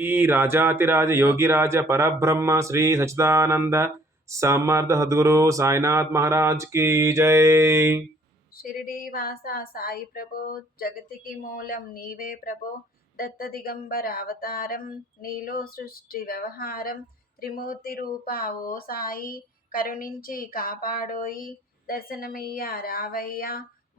श्री राजातिराज योगिराज परब्रह्म श्री सच्चिदानंद समर्थ सद्गुरु साईनाथ महाराज की जय। షిరిడి వాస సాయి ప్రభో జగతికి మూలం నీవే ప్రభో దత్త దిగంబర అవతారం నీలో సృష్టి వ్యవహారం త్రిమూర్తి రూప ఓ సాయి కరుణించి కాపాడోయి దర్శనమయ్య రావయ్య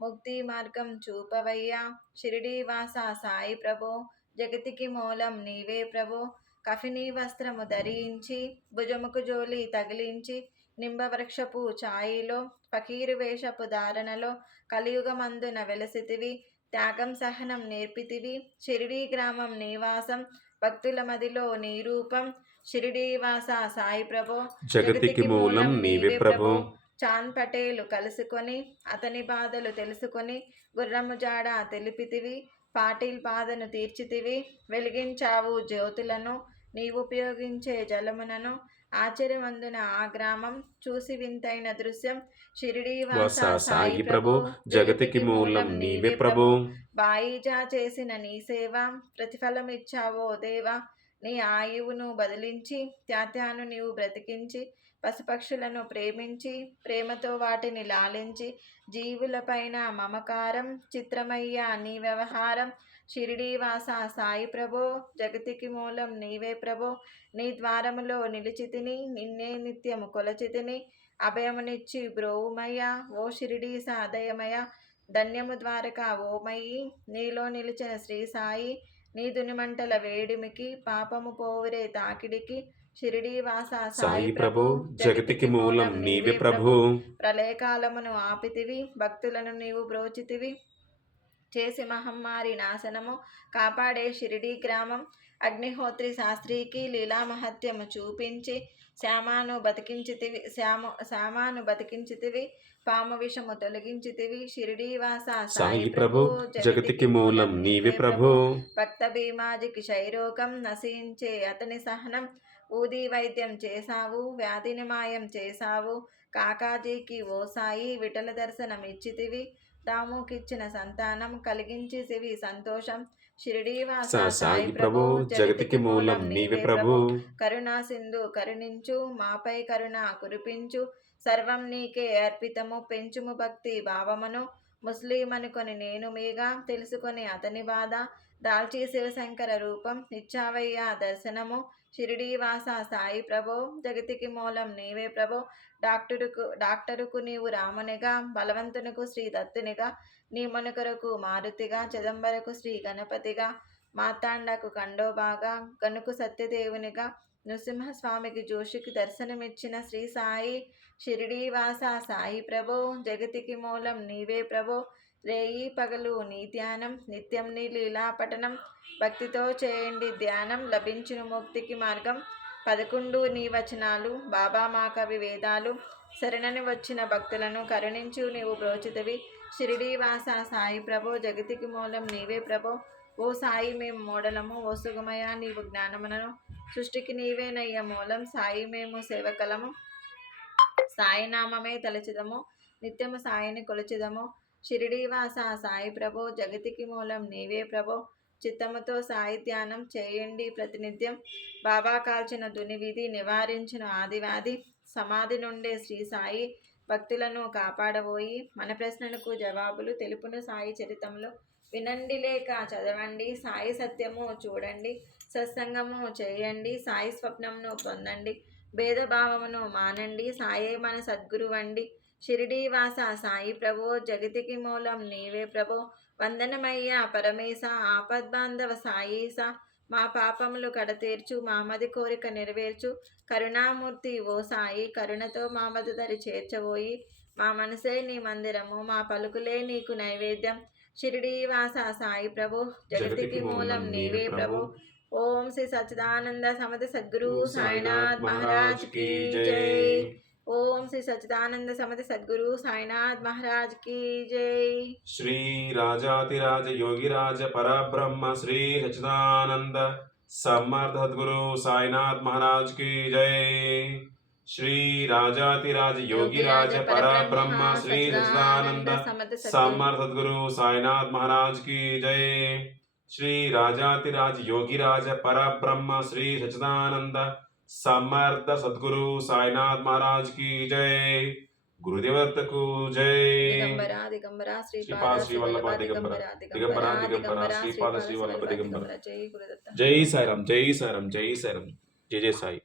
ముక్తి మార్గం చూపవయ్యా షిరిడి వాస సాయి ప్రభో జగతికి మూలం నీవే ప్రభో కఫినీ వస్త్రము ధరించి భుజముకు జోలి తగిలించి నింబవృక్షపు ఛాయిలో ఫకీరు వేషపు ధారణలో కలియుగమందున వెలసితివి త్యాగం సహనం నేర్పితివి షిరిడీ గ్రామం నివాసం భక్తుల మదిలో నీ రూపం షిరిడీ వాస సాయి ప్రభో జగతికి మూలం నీవే ప్రభో చాంద్ పటేలు కలుసుకొని అతని బాధలు తెలుసుకొని గుర్రము జాడ తెలిపితివి పాటిల్ బాధను తీర్చితివి వెలిగించావు జ్యోతులను నీవుపయోగించే జలమునను ఆశ్చర్యమందున ఆ గ్రామం చూసి వింతైన దృశ్యం షిరిడీ వాస సాయి ప్రభు జగతికి మూలం నీవే ప్రభు బాయిజా చేసిన నీ సేవ ప్రతిఫలమిచ్చావో దేవా నీ ఆయువును బదిలించి త్యాత్యాను నీవు బ్రతికించి పశుపక్షులను ప్రేమించి ప్రేమతో వాటిని లాలించి జీవులపైన మమకారం చిత్రమయ్యా నీ వ్యవహారం షిరిడీ వాస సాయి ప్రభో జగతికి మూలం నీవే ప్రభో నీ ద్వారములో నిలిచితిని నిన్నే నిత్యము కొలచితిని అభయమునిచ్చి బ్రోవుమయ్య ఓ షిరిడీ సాదయమయ ధన్యము ద్వారక ఓమయ్యి నీలో నిలిచిన శ్రీ సాయి నీ దునిమంటల వేడిమికి పాపము పోవురే తాకిడికి షిరిడీ వాస సాయి ప్రభు జగతికి మూలం నీవే ప్రభు ప్రళయకాలమును ఆపితివి భక్తులను నీవు బ్రోచితివి చేసి మహమ్మారి నాశనము కాపాడే షిరిడీ గ్రామం అగ్నిహోత్రి శాస్త్రికి లీలా మహత్యము చూపించి శ్యామాను బతికించితివి పాము విషము తొలగించితివి షిరిడీ వాస సాయి ప్రభు జగతికి మూలం నీవే ప్రభు భక్త భీమాజికి క్షయరోగం నశించే అతని సహనం ఊది వైద్యం చేశావు వ్యాధిని మాయం చేశావు కాకాజీకి ఓ సాయి విఠల దర్శనం ఇచ్చితివి దాముకిచ్చిన సంతానం కలిగించి శివి సంతోషం షిరిడీ వాస సాయి ప్రభు జగతికి మూలం నీవే ప్రభు కరుణా సింధు కరుణించు మాపై కరుణ కురిపించు సర్వం నీకే అర్పితము పెంచుము భక్తి భావమును ముస్లిం అనుకొని నేను మీగా తెలుసుకొని అతని బాధ దాల్చి శివశంకర రూపం ఇచ్చావయ్యా దర్శనము షిరిడీ వాస సాయి ప్రభో జగతికి మూలం నీవే ప్రభో డాక్టరుకు నీవు రామునిగా బలవంతునకు శ్రీ దత్తునిగా నీ మనుకరకు మారుతిగా చిదంబరకు శ్రీ గణపతిగా మార్తాండకు కండోబాగా గనుకు సత్యదేవునిగా నృసింహస్వామికి జోషికి దర్శనమిచ్చిన శ్రీ సాయి షిరిడీ వాస సాయి ప్రభో జగతికి మూలం నీవే ప్రభో రేయి పగలు నీ ధ్యానం నిత్యం నీ లీలా పఠనం భక్తితో చేయండి ధ్యానం లభించును ముక్తికి మార్గం 11 నీ వచనాలు బాబా మా కవి వేదాలు శరణని వచ్చిన భక్తులను కరుణించు నీవు బ్రోచితవి షిరిడీ వాస సాయి ప్రభో జగతికి మూలం నీవే ప్రభో ఓ సాయి మేము మోడలము ఓ సుగమయ నీవు జ్ఞానమునను సృష్టికి నీవేనయ్య మూలం సాయి మేము సేవకలము సాయి నామమే తలచిదము నిత్యము సాయిని కొలచిదము షిరిడీ వాస సాయి ప్రభో జగతికి మూలం నీవే ప్రభో చిత్తముతో సాయి ధ్యానం చేయండి ప్రతినిత్యం బాబా కాల్చిన దునివిధి నివారించిన ఆదివాది సమాధి నుండే శ్రీ సాయి భక్తులను కాపాడబోయి మన ప్రశ్నలకు జవాబులు తెలుపును సాయి చరితంలో వినండి లేక చదవండి సాయి సత్యము చూడండి సత్సంగము చేయండి సాయి స్వప్నంను పొందండి భేదభావమును మానండి సాయే మన సద్గురువండి షిరిడీ వాస సాయి ప్రభో జగతికి మూలం నీవే ప్రభో వందనమయ్యా పరమేశ ఆపద్బాంధవ సాయీస మా పాపములు కడతీర్చు మామది కోరిక నెరవేర్చు కరుణామూర్తి ఓ సాయి కరుణతో మామది దరి చేర్చబోయి మా మనసే నీ మందిరము మా పలుకులే నీకు నైవేద్యం షిరిడీ వాస సాయి ప్రభు జగతికి మూలం నీవే ప్రభు ఓం శ్రీ సచ్చిదానంద సమత సద్గురు సాయినాథ్ మహారాజ్ की जय ओम श्री सच्चिदानंद समत सद्गुरु साईनाथ महाराज की जय। श्री राजातिराज योगिराज परब्रह्म श्री सच्चिदानंद समर्थ सद्गुरु साईनाथ महाराज की जय। श्री राजातिराज योगिराज परब्रह्म श्री सच्चिदानंद समर्थ सद्गुरु साईनाथ महाराज की जय। శ్రీ రాజాతిరాజ్ యోగిరాజ పరబ్రహ్మ శ్రీ సచిదానంద సమర్థ సద్గురు సాయినాథ్ మహారాజ్ కి జై. గురుదేవతకు జై. దిగంబర దిగంబర శ్రీపాద శ్రీ వల్లభ దిగంబర దిగంబర దిగంబర శ్రీపాద శ్రీ వల్లభ దిగంబర. జై గురుదత్త. జై సాయిరామ్, జై సాయిరామ్, జై సాయిరామ్, జై జై సాయి.